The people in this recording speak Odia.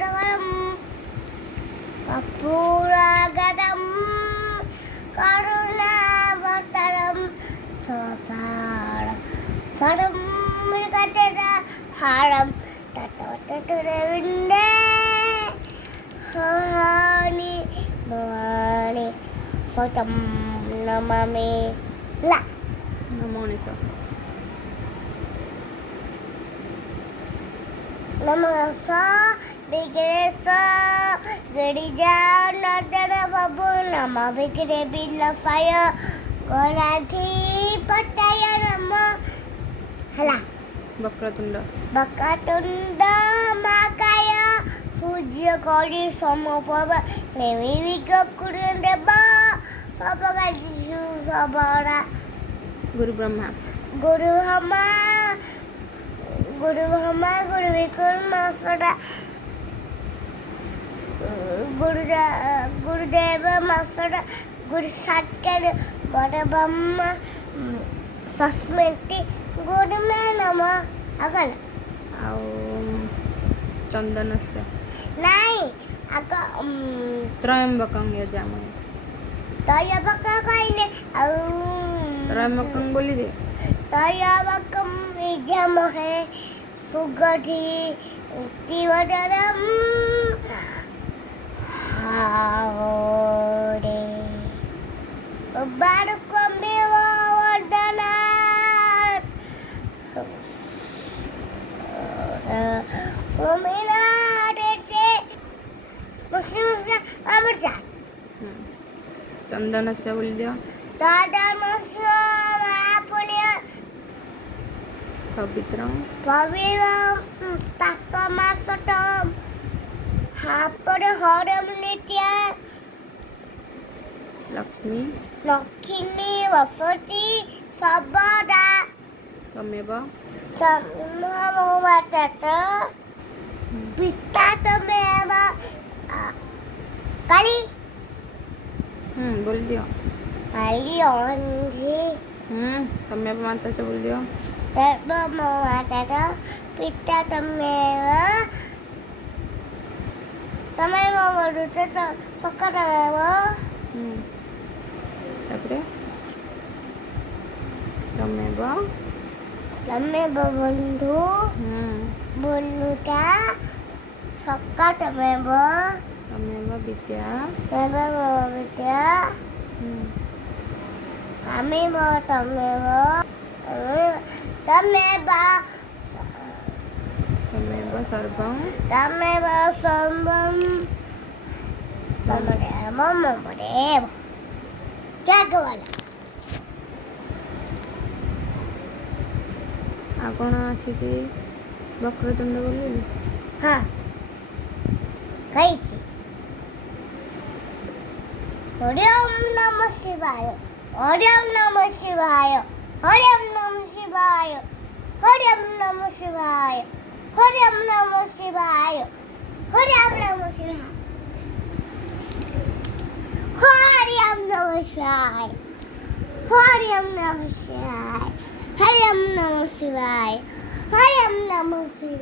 కపటకరం కపూరాగరం కరుణావతరం సంసార సరం కటర హారం తటవటరవిందే హాని మాని సతం నమమే లా నమో నిసా నమసా విగ్రహ గడిజా నదర బాబు నమ విగ్రహ బిల్ల ఫయ గోరాధి పట్టయ నమ హలా వక్రతుండ బకటుండ మాకాయ సూర్య గౌరీ సమోపవ నివిక కురుండబ సబగతి సబర గురు బ్రహ్మ గురు బ్రహ్మ గురు వికుల్ మాసడ గురుదేవ మాసడ గురు సాక్షాత్ పరబ్రహ్మ సస్మితి గురుమే నమ అగల ଆଉ ଚନ୍ଦନସ୍ୟ ନାଇଁ ଆଗ ତ୍ରୟମ୍ବକଂ ଯଜାମହେ ତୟବକ କହିଲେ ଆଉ ତ୍ରୟମ୍ବକଂ ବୋଲି ଦେ ତୟବକଂ ଯଜାମହେ ସୁଗଧି ତିବଦରಂ ହାଓରେ ବାରୁକମ୍ବିବ వదనా ଚନ୍ଦନସ୍ୟ ବୋଲି ଦିଅ ପବିତ୍ରଂ ଲକ୍ଷ୍ମୀ ଲକ୍ଷ୍ମୀ ବସତି ସବଦା ତମେବ ପିତା ତମେବ କାଳି ବୋଲି ଦିଅ କାଳି ଅନ୍ଧି ତମେବ ମାତା ଚ ବୋଲି ଦିଅ ଦେବ ମୋ ମାତାର ପିତା ତମେବ ତମେ ମୋ ବଡୁଛ ସକା ତମେବ ତାପରେ ତମେବ ତମେବ ବନ୍ଧୁ ବନ୍ଧୁଟା ସକା ତମେବ ତମେବ ବିଦ୍ୟା ତମେ ମୋ ବିଦ୍ୟା ତମେବ ତମେବ ତମେବ ତମେବ ସର୍ବଂ ତମେବ ସର୍ବଂ ମମଦେବ ମମଦେବ ତ୍ୟାଗବାଲା ଆଉ କ'ଣ ଆସିଛି ବକ୍ରତୁଣ୍ଡ ବୋଲି ହଁ କହିଛି ହରି ଓମ୍ ନମ ଶିବାୟ ହରି ଓମ୍ ନମ ଶିବାୟ ହରି ଓମ୍ ନମ ଶିବାୟ ହରି ଓମ୍ ନମ ଶିବାୟ ହରି ଓମ୍ ନମ ଶିବାୟ ହରି ଓମ୍ ନମ ଶିବାୟ ହରି ଓମ୍ ନମ ଶିବାୟ ହରି ଓମ୍ ନମ ଶିବାୟ ହରି ଓମ୍ ନମ ଶିବାୟ ହରି ଓମ୍ ନମ ଶିବାୟ